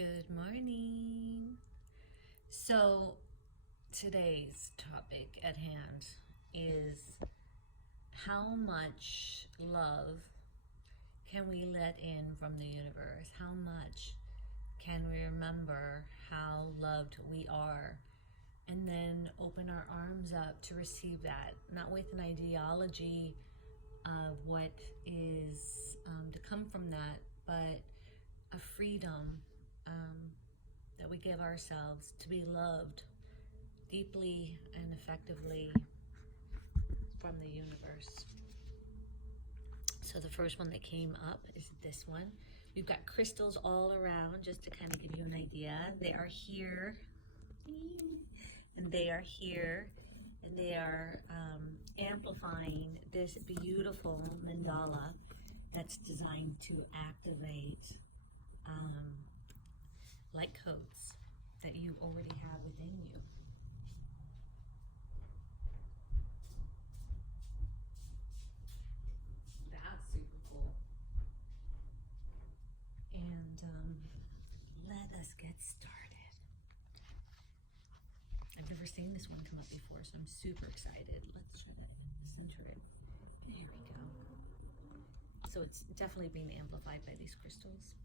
Good morning. So, today's topic at hand is how much love can we let in from the universe? How much can we remember how loved we are? And then open our arms up to receive that, not with an ideology of what is to come from that, but a freedom that we give ourselves to be loved deeply and effectively from the universe. So the first one that came up is this one. We've got crystals all around, just to kind of give you an idea. They are here, and they are here, and they are amplifying this beautiful mandala that's designed to activate light codes that you already have within you. That's super cool. And let us get started. I've never seen this one come up before, so I'm super excited. Let's try to center it. There we go. So it's definitely being amplified by these crystals.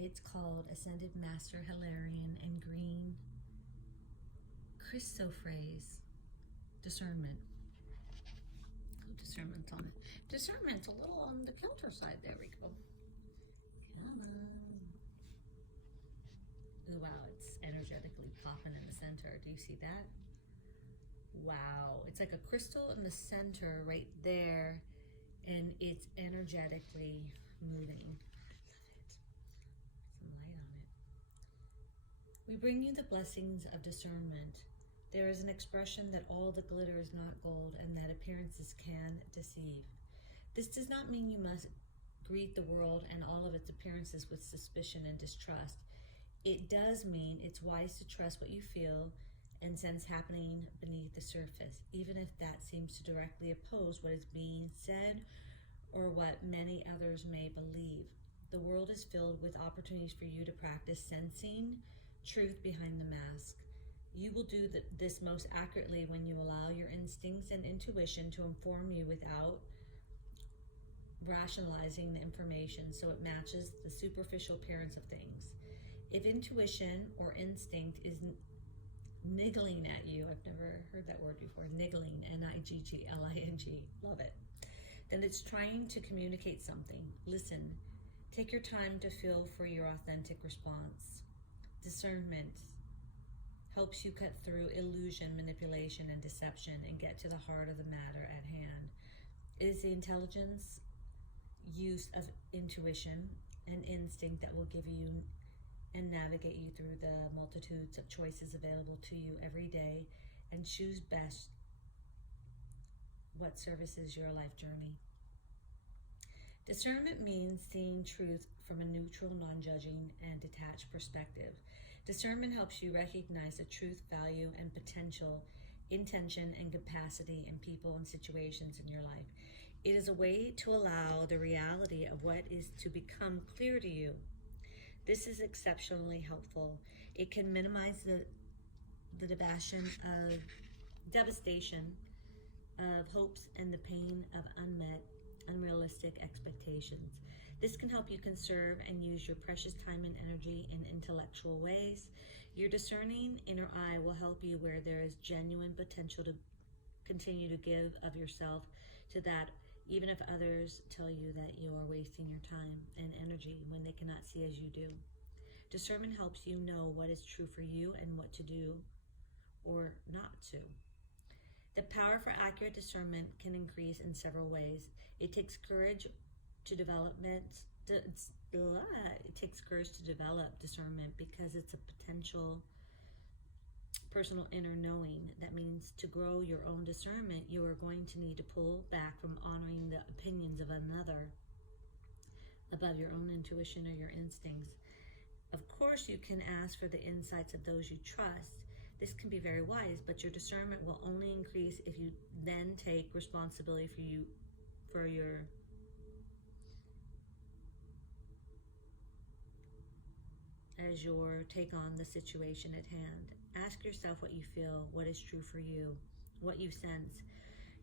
It's called Ascended Master Hilarion and Green Christophrase Discernment. Oh, discernment's on it. Discernment's a little on the counter side. There we go. Come on. Ooh, wow, it's energetically popping in the center. Do you see that? Wow, it's like a crystal in the center right there, and it's energetically moving. Light on it. We bring you the blessings of discernment. There is an expression that all the glitter is not gold and that appearances can deceive. This does not mean you must greet the world and all of its appearances with suspicion and distrust. It does mean it's wise to trust what you feel and sense happening beneath the surface, even if that seems to directly oppose what is being said or what many others may believe. The world is filled with opportunities for you to practice sensing truth behind the mask. You will do this most accurately when you allow your instincts and intuition to inform you without rationalizing the information so it matches the superficial appearance of things. If intuition or instinct is niggling at you, I've never heard that word before, niggling, N-I-G-G-L-I-N-G, love it, then it's trying to communicate something. Listen. Take your time to feel for your authentic response. Discernment helps you cut through illusion, manipulation, and deception and get to the heart of the matter at hand. It is the intelligence, use of intuition and instinct that will give you and navigate you through the multitudes of choices available to you every day and choose best what services your life journey. Discernment means seeing truth from a neutral, non-judging, and detached perspective. Discernment helps you recognize the truth, value, and potential, intention, and capacity in people and situations in your life. It is a way to allow the reality of what is to become clear to you. This is exceptionally helpful. It can minimize the devastation of hopes and the pain of unrealistic expectations. This can help you conserve and use your precious time and energy in intellectual ways. Your discerning inner eye will help you where there is genuine potential to continue to give of yourself to that, even if others tell you that you are wasting your time and energy when they cannot see as you do. Discernment helps you know what is true for you and what to do or not to. The power for accurate discernment can increase in several ways. It takes courage to develop discernment because it's a potential personal inner knowing. That means to grow your own discernment, you are going to need to pull back from honoring the opinions of another above your own intuition or your instincts. Of course, you can ask for the insights of those you trust. This can be very wise, but your discernment will only increase if you then take responsibility for your as your take on the situation at hand. Ask yourself what you feel, what is true for you, what you sense.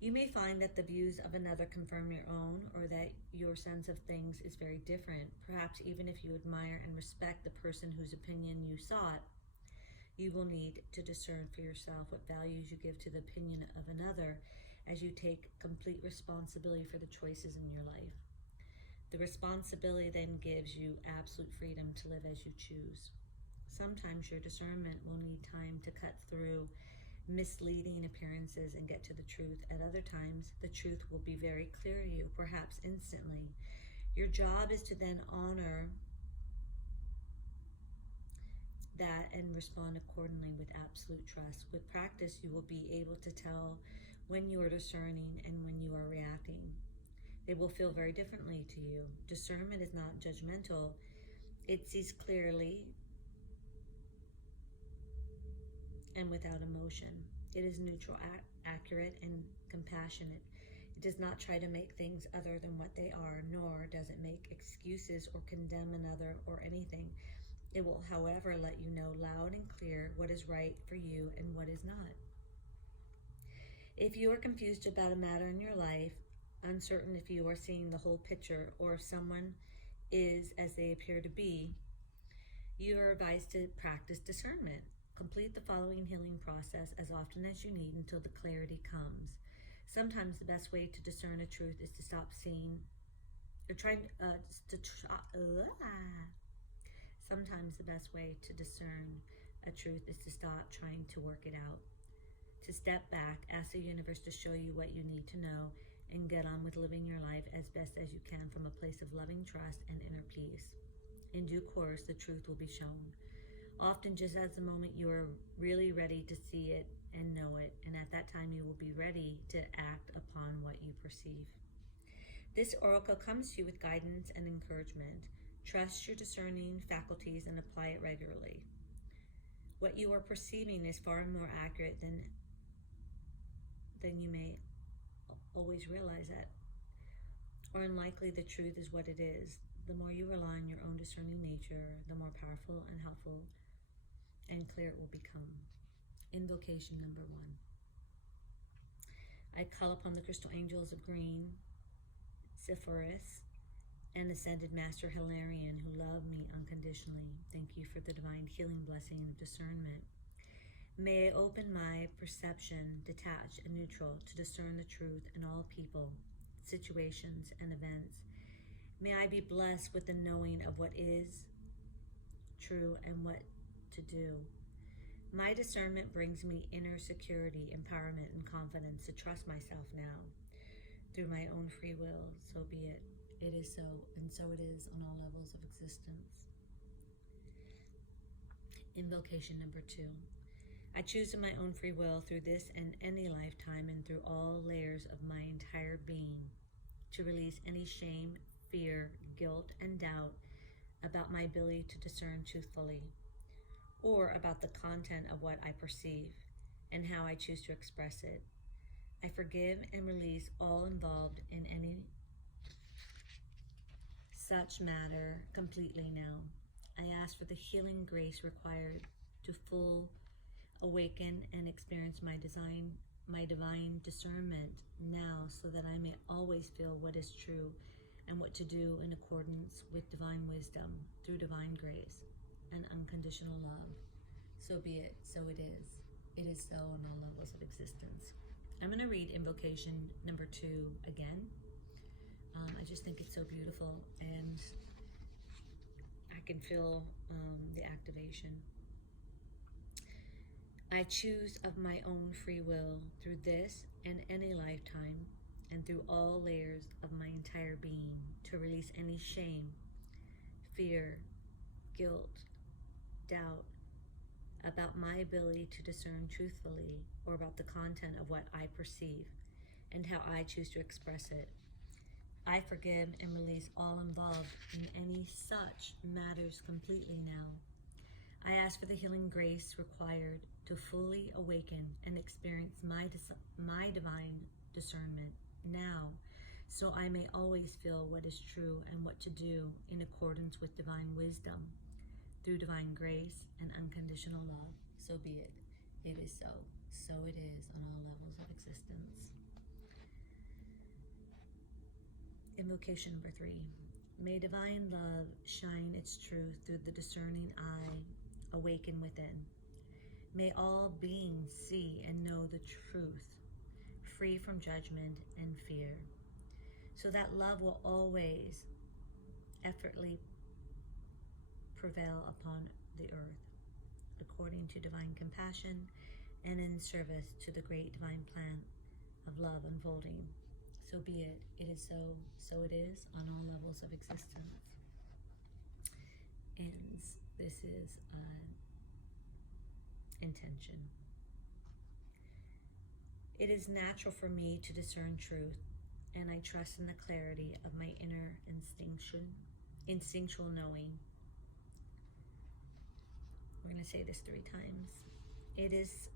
You may find that the views of another confirm your own, or that your sense of things is very different. Perhaps even if you admire and respect the person whose opinion you sought, you will need to discern for yourself what values you give to the opinion of another as you take complete responsibility for the choices in your life. The responsibility then gives you absolute freedom to live as you choose. Sometimes your discernment will need time to cut through misleading appearances and get to the truth. At other times, the truth will be very clear to you, perhaps instantly. Your job is to then honor that and respond accordingly with absolute trust. With practice, you will be able to tell when you are discerning and when you are reacting. They will feel very differently to you. Discernment is not judgmental. It sees clearly and without emotion. It is neutral, accurate, and compassionate. It does not try to make things other than what they are, nor does it make excuses or condemn another or anything. It will, however, let you know loud and clear what is right for you and what is not. If you are confused about a matter in your life, uncertain if you are seeing the whole picture or if someone is as they appear to be, you are advised to practice discernment. Complete the following healing process as often as you need until the clarity comes. Sometimes the best way to discern a truth is to stop seeing, or trying to Sometimes the best way to discern a truth is to stop trying to work it out. To step back, ask the universe to show you what you need to know, and get on with living your life as best as you can from a place of loving trust and inner peace. In due course, the truth will be shown. Often just as the moment you are really ready to see it and know it, and at that time you will be ready to act upon what you perceive. This oracle comes to you with guidance and encouragement. Trust your discerning faculties and apply it regularly. What you are perceiving is far more accurate than you may always realize it. Or unlikely the truth is what it is. The more you rely on your own discerning nature, the more powerful and helpful and clear it will become. Invocation number 1. I call upon the crystal angels of green, Zephyrus, and Ascended Master Hilarion, who love me unconditionally. Thank you for the divine healing blessing of discernment. May I open my perception, detached and neutral, to discern the truth in all people, situations, and events. May I be blessed with the knowing of what is true and what to do. My discernment brings me inner security, empowerment, and confidence to trust myself now through my own free will. So be it. It is so, and so it is on all levels of existence. Invocation number 2. I choose in my own free will through this and any lifetime and through all layers of my entire being to release any shame, fear, guilt, and doubt about my ability to discern truthfully, or about the content of what I perceive and how I choose to express it. I forgive and release all involved in any such matter completely now. I ask for the healing grace required to full awaken and experience my divine discernment now, so that I may always feel what is true and what to do in accordance with divine wisdom through divine grace and unconditional love. So be it, so it is. It is so on all levels of existence. I'm going to read invocation number 2 again. I just think it's so beautiful, and I can feel the activation. I choose of my own free will through this and any lifetime and through all layers of my entire being to release any shame, fear, guilt, doubt about my ability to discern truthfully, or about the content of what I perceive and how I choose to express it. I forgive and release all involved in any such matters completely now. I ask for the healing grace required to fully awaken and experience my divine discernment now, so I may always feel what is true and what to do in accordance with divine wisdom through divine grace and unconditional love. So be it. It is so. So it is on all levels of existence. Invocation number 3. May divine love shine its truth through the discerning eye, awaken within. May all beings see and know the truth, free from judgment and fear, so that love will always effortlessly prevail upon the earth, according to divine compassion and in service to the great divine plan of love unfolding. So be it. It is so. So it is on all levels of existence. And this is intention. It is natural for me to discern truth, and I trust in the clarity of my inner instinctual knowing. We're going to say this 3 times. It is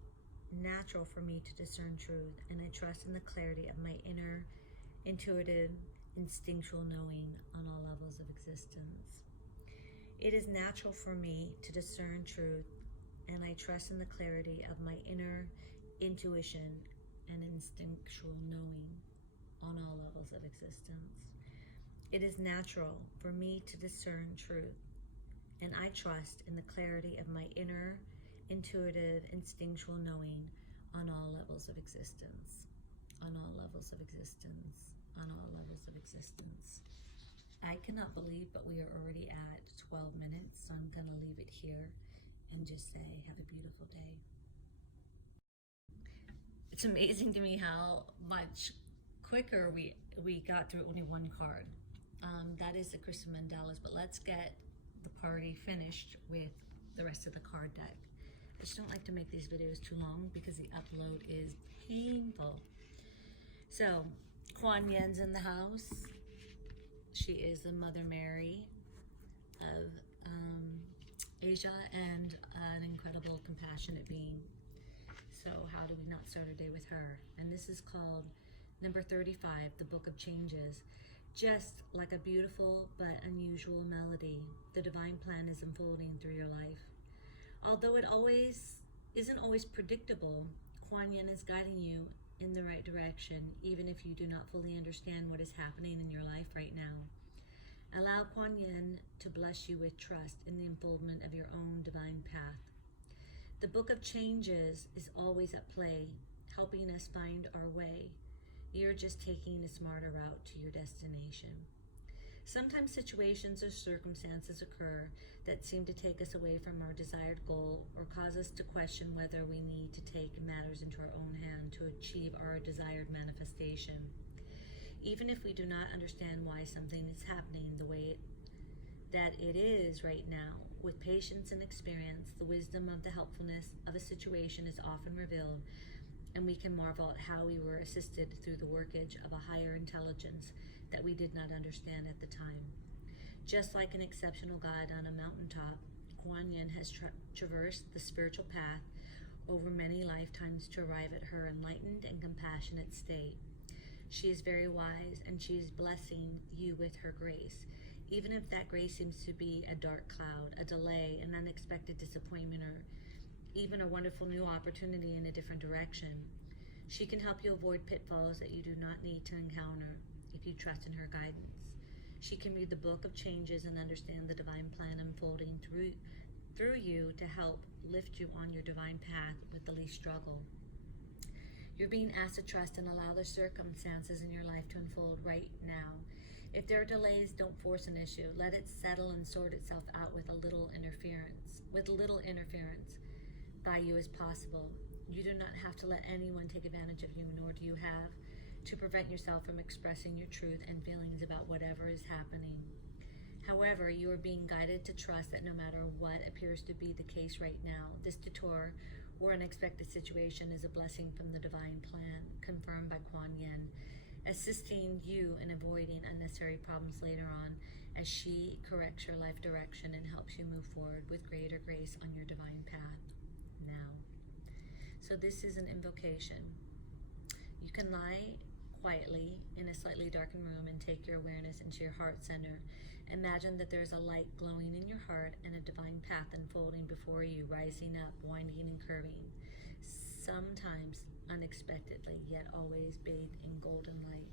natural for me to discern truth, and I trust in the clarity of my inner intuitive instinctual knowing on all levels of existence. It is natural for me to discern truth, and I trust in the clarity of my inner intuition and instinctual knowing on all levels of existence. It is natural for me to discern truth, and I trust in the clarity of my inner intuitive instinctual knowing on all levels of existence. On all levels of existence. On all levels of existence. I cannot believe, but we are already at 12 minutes, so I'm going to leave it here and just say, have a beautiful day. It's amazing to me how much quicker we got through only one card. That is the crystal mandalas, but let's get the party finished with the rest of the card deck. I just don't like to make these videos too long because the upload is painful. So, Kuan Yin's in the house. She is the Mother Mary of Asia and an incredible, compassionate being. So how do we not start our day with her? And this is called number 35, the Book of Changes. Just like a beautiful but unusual melody, the divine plan is unfolding through your life. Although it isn't always predictable, Kuan Yin is guiding you in the right direction, even if you do not fully understand what is happening in your life right now. Allow Kuan Yin to bless you with trust in the unfoldment of your own divine path. The Book of Changes is always at play, helping us find our way. You're just taking a smarter route to your destination. Sometimes situations or circumstances occur that seem to take us away from our desired goal or cause us to question whether we need to take matters into our own hand to achieve our desired manifestation. Even if we do not understand why something is happening the way that it is right now, with patience and experience, the wisdom of the helpfulness of a situation is often revealed, and we can marvel at how we were assisted through the workage of a higher intelligence that we did not understand at the time. Just like an exceptional guide on a mountaintop, Kuan Yin has traversed the spiritual path over many lifetimes to arrive at her enlightened and compassionate state. She is very wise, and she is blessing you with her grace, even if that grace seems to be a dark cloud, a delay, an unexpected disappointment, or even a wonderful new opportunity in a different direction. She can help you avoid pitfalls that you do not need to encounter if you trust in her guidance. She can read the Book of Changes and understand the divine plan unfolding through you to help lift you on your divine path with the least struggle. You're being asked to trust and allow the circumstances in your life to unfold right now. If there are delays, don't force an issue. Let it settle and sort itself out with little interference by you as possible. You do not have to let anyone take advantage of you, nor do you have to prevent yourself from expressing your truth and feelings about whatever is happening. However, you are being guided to trust that no matter what appears to be the case right now, this detour or unexpected situation is a blessing from the divine plan, confirmed by Kuan Yin, assisting you in avoiding unnecessary problems later on as she corrects your life direction and helps you move forward with greater grace on your divine path now. So this is an invocation. You can lie quietly in a slightly darkened room and take your awareness into your heart center Imagine that there's a light glowing in your heart and a divine path unfolding before you, rising up, winding and curving, sometimes unexpectedly, yet always bathed in golden light.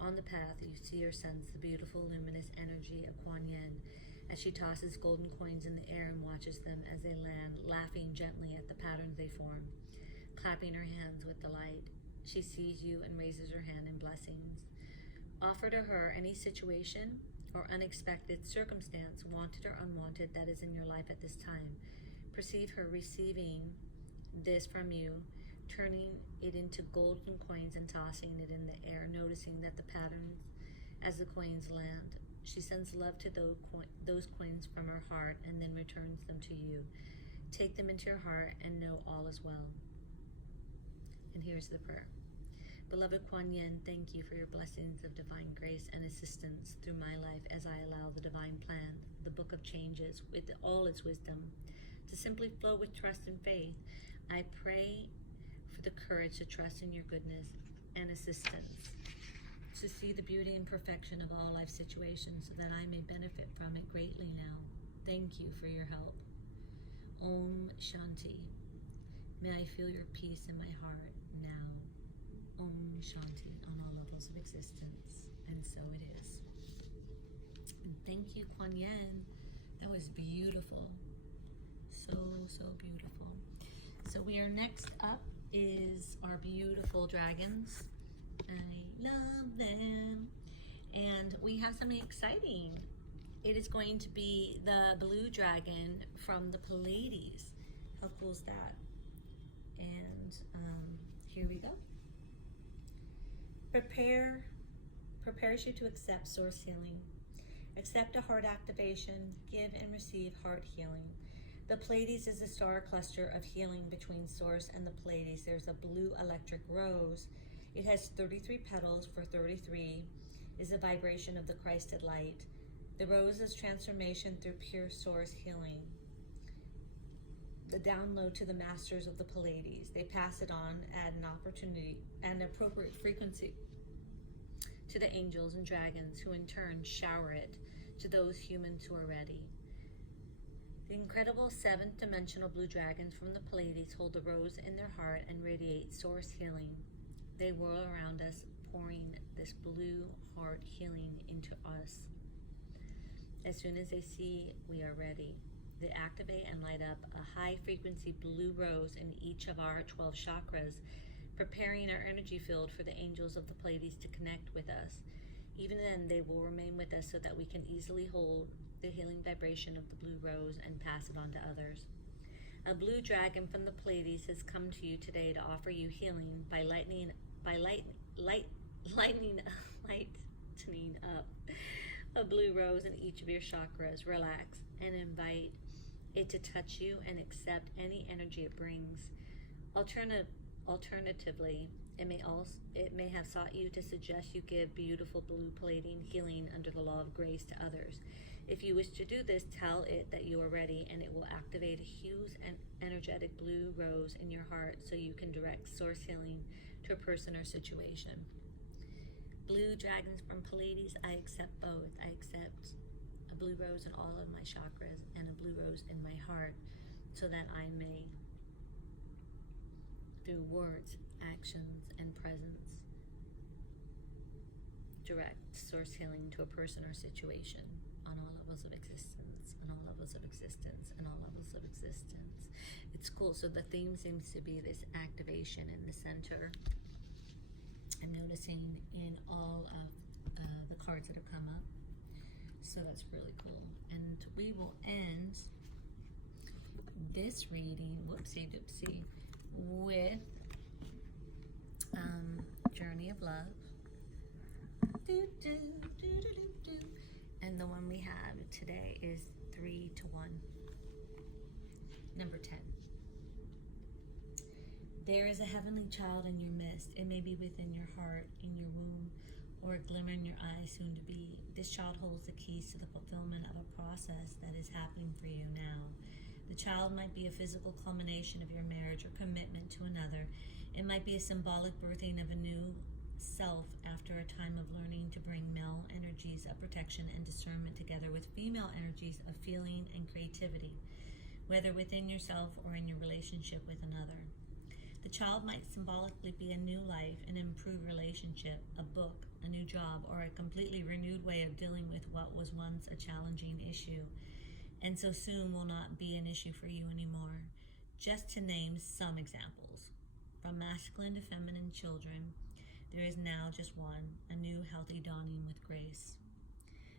On the path, you see or sense the beautiful, luminous energy of Kuan Yin as she tosses golden coins in the air and watches them as they land, laughing gently at the patterns they form, clapping her hands with delight. She sees you and raises her hand in blessings. Offer to her any situation or unexpected circumstance, wanted or unwanted, that is in your life at this time. Perceive her receiving this from you, turning it into golden coins and tossing it in the air, noticing that the patterns as the coins land. She sends love to those coins from her heart and then returns them to you. Take them into your heart and know all is well. And here's the prayer. Beloved Kuan Yin, thank you for your blessings of divine grace and assistance through my life as I allow the divine plan, the book of changes, with all its wisdom, to simply flow with trust and faith. I pray for the courage to trust in your goodness and assistance, to see the beauty and perfection of all life situations so that I may benefit from it greatly now. Thank you for your help. Om Shanti. May I feel your peace in my heart now. Om Shanti on all levels of existence. And so it is. And thank you, Kuan Yin. That was beautiful. So, so beautiful. So we are next up is our beautiful dragons. I love them. And we have something exciting. It is going to be the blue dragon from the Pleiades. How cool is that? And here we go. Prepares you to accept source healing. Accept a heart activation. Give and receive heart healing. The Pleiades is a star cluster of healing between source and the Pleiades. There's a blue electric rose. It has 33 petals, for 33 is the vibration of the Christed light. The rose is transformation through pure source healing. The download to the masters of the Pleiades. They pass it on at an appropriate frequency to the angels and dragons, who in turn shower it to those humans who are ready. The incredible seventh dimensional blue dragons from the Pleiades hold the rose in their heart and radiate source healing. They whirl around us, pouring this blue heart healing into us. As soon as they see we are ready, they activate and light up a high-frequency blue rose in each of our 12 chakras, preparing our energy field for the angels of the Pleiades to connect with us. Even then, they will remain with us so that we can easily hold the healing vibration of the blue rose and pass it on to others. A blue dragon from the Pleiades has come to you today to offer you healing by lightening up a blue rose in each of your chakras. Relax and invite it to touch you and accept any energy it brings. Alternatively, it may have sought you to suggest you give beautiful blue Pleiadian healing under the law of grace to others. If you wish to do this, tell it that you are ready, and it will activate a huge and energetic blue rose in your heart so you can direct source healing to a person or situation. Blue dragons from Pleiades, I accept both. I accept a blue rose in all of my chakras and a blue rose in my heart, so that I may, through words, actions, and presence, direct source healing to a person or situation on all levels of existence, on all levels of existence, and all levels of existence. It's cool. So the theme seems to be this activation in the center. I'm noticing in all of the cards that have come up. So that's really cool. And we will end this reading, whoopsie doopsie, with Journey of Love. And the one we have today is 3 to 1. Number 10. There is a heavenly child in your midst. It may be within your heart, in your womb, or a glimmer in your eye soon to be. This child holds the keys to the fulfillment of a process that is happening for you now. The child might be a physical culmination of your marriage or commitment to another. It might be a symbolic birthing of a new self after a time of learning to bring male energies of protection and discernment together with female energies of feeling and creativity, whether within yourself or in your relationship with another. The child might symbolically be a new life, an improved relationship, a book, a new job, or a completely renewed way of dealing with what was once a challenging issue, and so soon will not be an issue for you anymore. Just to name some examples. From masculine to feminine children, there is now just one, a new healthy dawning with grace.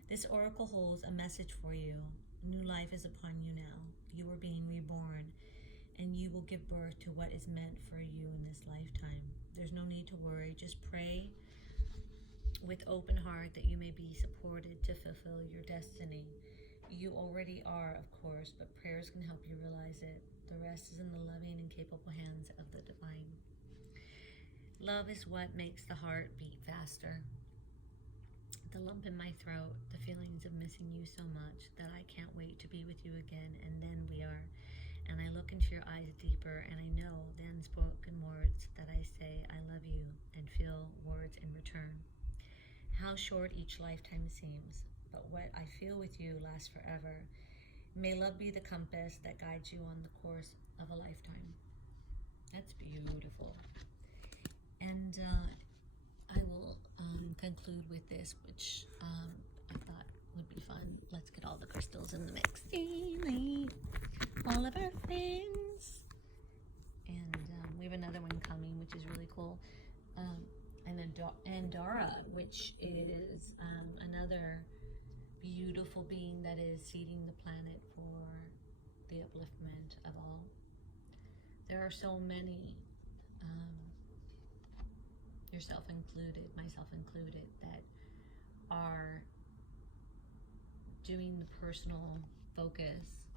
This oracle holds a message for you. New life is upon you now. You are being reborn, and you will give birth to what is meant for you in this lifetime. There's no need to worry. Just pray with open heart that you may be supported to fulfill your destiny. You already are, of course, but prayers can help you realize it. The rest is in the loving and capable hands of the divine. Love is what makes the heart beat faster. The lump in my throat, the feelings of missing you so much that I can't wait to be with you again, and then we are. And I look into your eyes deeper, and I know the unspoken words that I say I love you, and feel words in return. How short each lifetime seems, but what I feel with you lasts forever. May love be the compass that guides you on the course of a lifetime. That's beautiful. And I will conclude with this, which I thought would be fun. Let's get all the crystals in the mix. All of our friends. And we have another one coming, which is really cool. And Andara, which is another beautiful being that is seeding the planet for the upliftment of all. There are so many, yourself included, myself included, that are doing the personal focus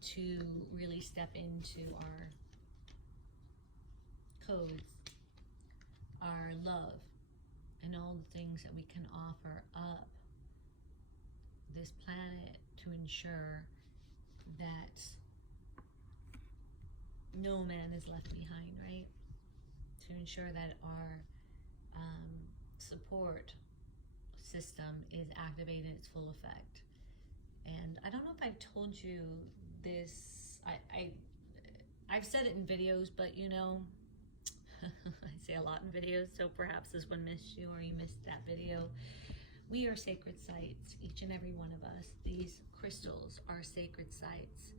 to really step into our codes, our love, and all the things that we can offer up this planet to ensure that no man is left behind, right? To ensure that our support system is activated in its full effect. And I don't know if I've told you this, I've said it in videos, but you know, I say a lot in videos, so perhaps this one missed you or you missed that video. We are sacred sites, each and every one of us. These crystals are sacred sites.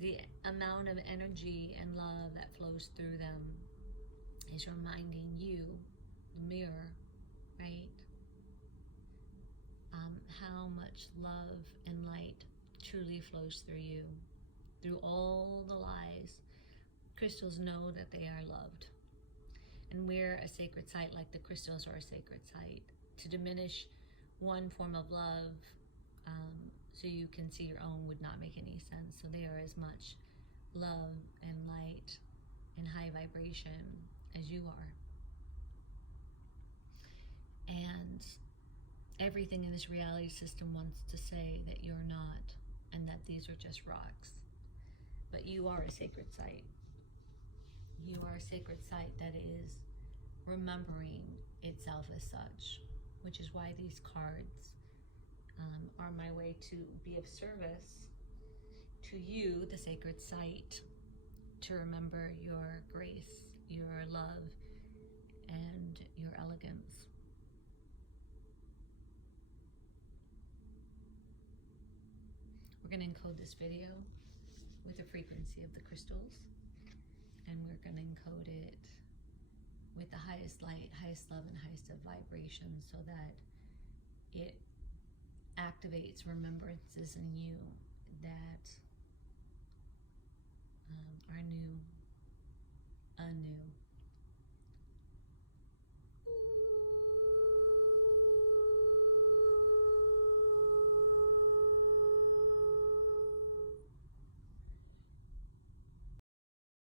The amount of energy and love that flows through them is reminding you, the mirror, right? How much love and light truly flows through you. Through all the lies, crystals know that they are loved. And we're a sacred site like the crystals are a sacred site. To diminish one form of love so you can see your own would not make any sense. So they are as much love and light and high vibration as you are. And everything in this reality system wants to say that you're not, and that these are just rocks. But you are a sacred site. You are a sacred site that is remembering itself as such, which is why these cards are my way to be of service to you, the sacred site, to remember your grace, your love, and your elegance. We're going to encode this video with the frequency of the crystals, and we're going to encode it with the highest light, highest love, and highest of vibration, so that it activates remembrances in you that